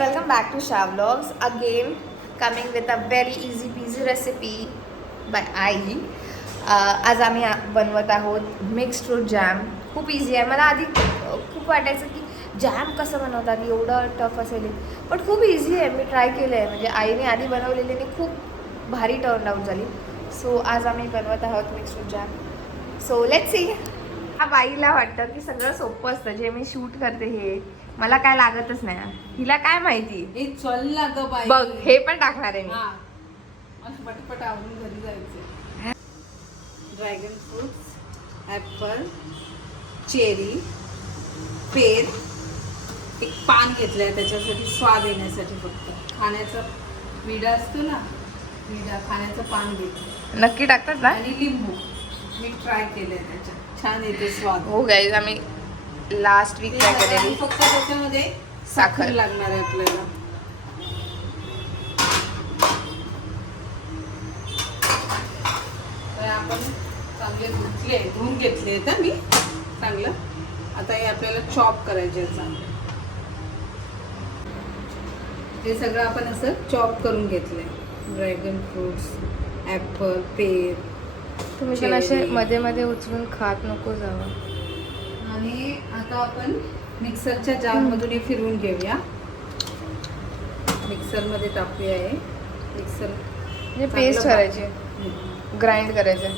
welcome back to Shah Vlogs. Again, coming with a very easy peasy recipe by आई. आज आम्ही बनवत आहोत mixed fruit jam. खूप easy आहे. मला आधी खूप वाटायचं की जॅम कसं बनवतात, एवढं टफ असेल, पण खूप इझी आहे. मी ट्राय केलं आहे, म्हणजे आईने आधी बनवलेली खूप भारी टर्न आउट झाली. सो आज आम्ही बनवत आहोत mixed fruit jam. So let's see. हा बाईला वाटतं की सगळं सोपं असतं, जे मी शूट करते हे मला काय लागतच नाही. हिला काय माहिती. हे चल ना ग बाई, बघ हे पण टाकणार आहे मी. असं पटपट आवरून घरी जायचं. ड्रॅगन फ्रूट्स, ॲपल, चेरी, पेर, एक पान घेतलंय त्याच्यासाठी स्वाद येण्यासाठी. फक्त खाण्याचा विडा असतो ना, विडा खाण्याचं पान घेतलं. नक्की टाकतात ना. आणि लिंबू मी ट्राय केलंय, त्याच्यात छान येते स्वाद. हो गाईज, आम्ही लास्ट वीक ट्राय केलेली. फक्त त्याच्यामध्ये साखर लागणार आहे आपल्याला. तर आपण चांगले धुवून घेतले तर मी चांगलं. आता हे आपल्याला चॉप करायचे चांगलं. हे सगळं आपण असं चॉप करून घेतलंय. ड्रॅगन फ्रूट्स, ॲपल, पेर. तुम्ही पण असे मध्ये मध्ये उचलून खात नको जावं. आणि आता आपण मिक्सरच्या जारमधून हे फिरवून घेऊया. मिक्सरमध्ये टाकूया. हे मिक्सर म्हणजे पेस्ट करायची, ग्राइंड करायचं,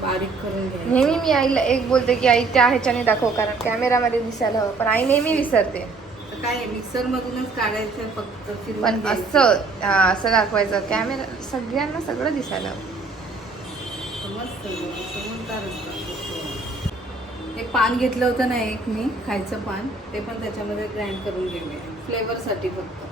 बारीक करून घ्यायचं. नेहमी मी आईला एक बोलते की आई त्या ह्याच्याने दाखव, कारण कॅमेरामध्ये दिसायला हवं, पण आई नेहमी विसरते. तर काय मिक्सर मधूनच काढायचं फक्त फिरवून. पण असं दाखवायचं, कॅमेरा सगळ्यांना सगळं दिसायला हवं. मस्त समजदार असतात. हे पान घेतलं होतं ना एक मी, खायचं पान, ते पण त्याच्यामध्ये ग्राइंड करून घेऊया फ्लेवरसाठी फक्त.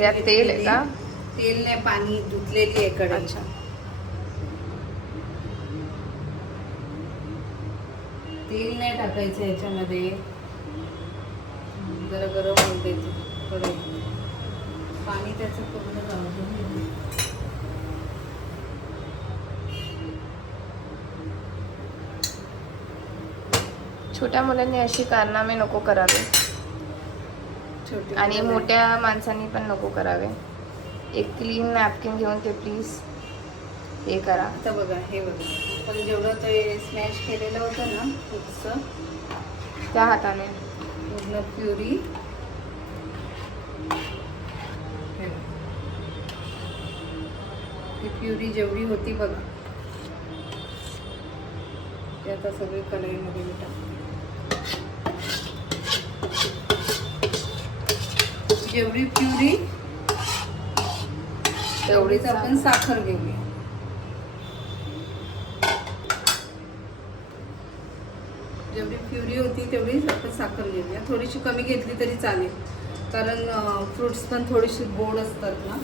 यात तेल आहे का? तेल नाही, पाणी धुतलेली आहे कढई. अच्छा. तेल नाही टाकायचं याच्यामध्ये. जरा गरम होऊ द्यायचं कढई. पाणी त्याचं पूर्ण जाऊ दे. छोट्या मुलांनी अशी कारनामे नको करावे, आणि मोठ्या माणसांनी पण नको करावे. एक क्लीन नॅपकिन घेऊन ते प्लीज हे करा. आता बघा, हे बघा, आपण जेवढं ते स्मॅश केलेलं होतं ना फ्रूट्सचं, त्या हाताने पूर्ण प्युरी. ही प्युरी जेवढी होती बघा, ते आता सगळी कढईमध्ये मी टाकते. जेवढी प्युरी तेवढीच आपण साखर घेऊया. जेवढी प्युरी होती तेवढीच आपण साखर घेऊया. थोडीशी कमी घेतली तरी चालेल, कारण फ्रुट्स पण थोडीशी गोड असतात ना.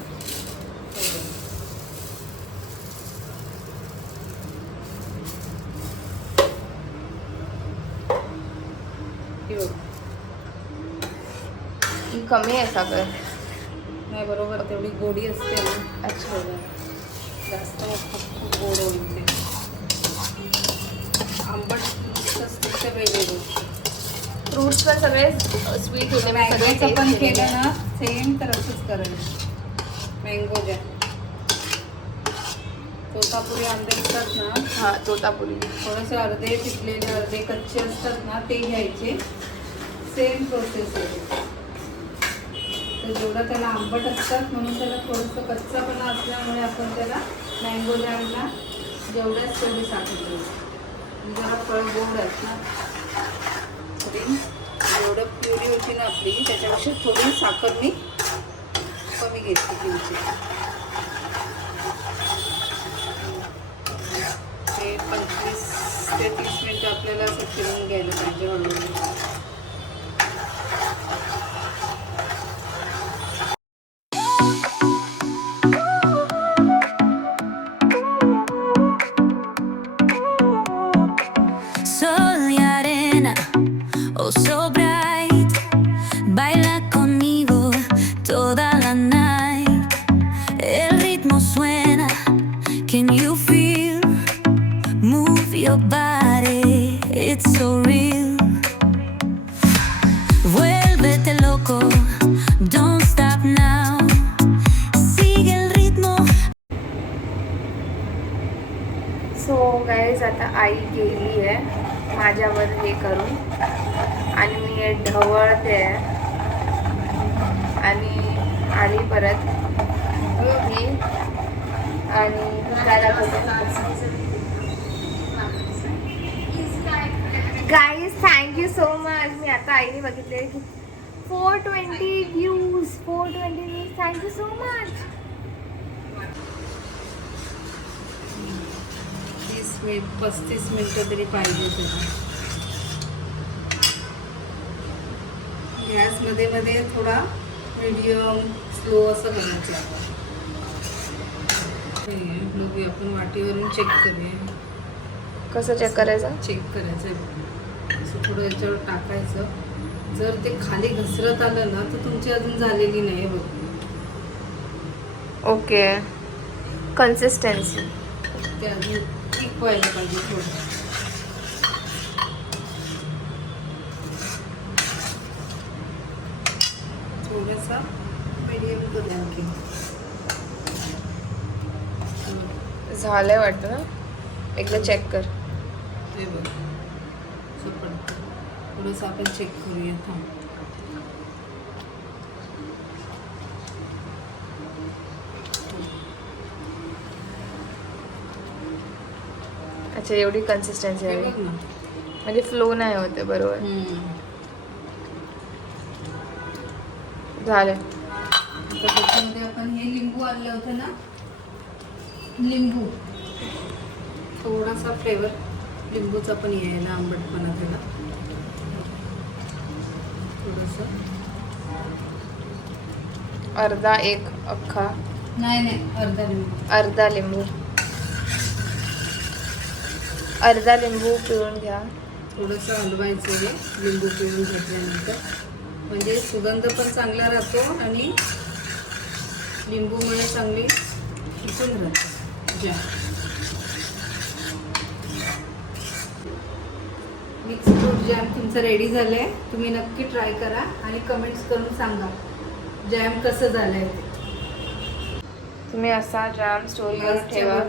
कमी आहे साखर. नाही, बरोबर तेवढी गोडी असते ना. अच्छा. जास्त खूप गोड होईल ते. आंबट असते वेगवेगळे फ्रूट्स पण सगळे स्वीट होते. मँगोचं पण केलं ना सेम, तर असंच करायचं. मँगो द्या, तोतापुरी आंबे असतात ना. हां, तोतापुरी. थोडेसे अर्धे पिकलेले अर्धे कच्चे असतात ना, ते घ्यायचे. सेम प्रोसेस आहे. तर जेवढं त्याला आंबट असतात म्हणून त्याला थोडंसं कच्चापणा असल्यामुळे आपण त्याला मँगो जॅमला जेवढ्याच तेवढी साखर घ्यायची. जरा फळ गोड आहेत ना, साखरेन एवढं प्युरी होती ना आपली त्याच्यापेक्षा थोडी साखर मी कमी घेतली किंचित. ते 25 ते 30 मिनिटं आपल्याला असं फिरवून घ्यायला पाहिजे हळूहळू. Sol y arena, oh so bright. Baila conmigo toda la night. El ritmo suena, can you feel? Move your body, it's so real. Vuélvete loco, don't stop now. Sigue el ritmo. So guys आता आई गेली आहे माझ्यावर हे करून आणि मी हे ढवळते आणि आली परत मी आणि काय गाईज थँक्यू सो मच. मी आता आईने बघितले की 420 views 420 views. Thank you so much. 35 मिनिटं तरी पाहिजे तुला. गॅसमध्ये मध्ये थोडा मीडियम स्लो असं करायचं आपण. बघूया आपण वाटीवरून चेक करूया. कसं चेक करायचं? चेक करायचं असं थोडं याच्यावर टाकायचं. जर ते खाली घसरत आलं ना तर तुमची अजून झालेली नाही बघ. ओके. कन्सिस्टन्सी ते अजून ठीक व्हायला पाहिजे थोडं. थोडासा मीडियम करूया आणखी. झालंय वाटतं ना. एकदा चेक कर. ते बघ असं पडतं. थोडंसं आपण चेक करूया थांब. अच्छा एवढी कन्सिस्टन्सी हे आहे बघ ना. म्हणजे फ्लो नाही होते. बरोबर झालं. आता त्याच्यामध्ये आपण हे लिंबू आणलं होतं ना. लिंबू थोडासा फ्लेवर लिंबूचा पण यायला आंबटपणा त्याला थोडंसं. अर्धा एक अख्खा नाही अर्धा लिंबू. अर्धा लिंबू पिळून घ्या. थोडंसं हलवायचं हे लिंबू पिळून घेतल्यानंतर. म्हणजे सुगंध पण चांगला राहतो आणि लिंबूमुळे चांगली टिकून राहते जॅम. मिक्स फ्रूट जॅम तुमचं रेडी झालं आहे. तुम्ही नक्की ट्राय करा आणि कमेंट्स करून सांगा जॅम कसं झालं आहे. तुम्ही असा जॅम स्टोर करून ठेवा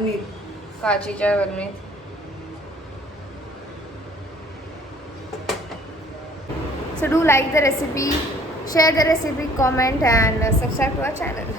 काचीच्या बरणीत. So do like the recipe, share the recipe, comment and subscribe to our channel.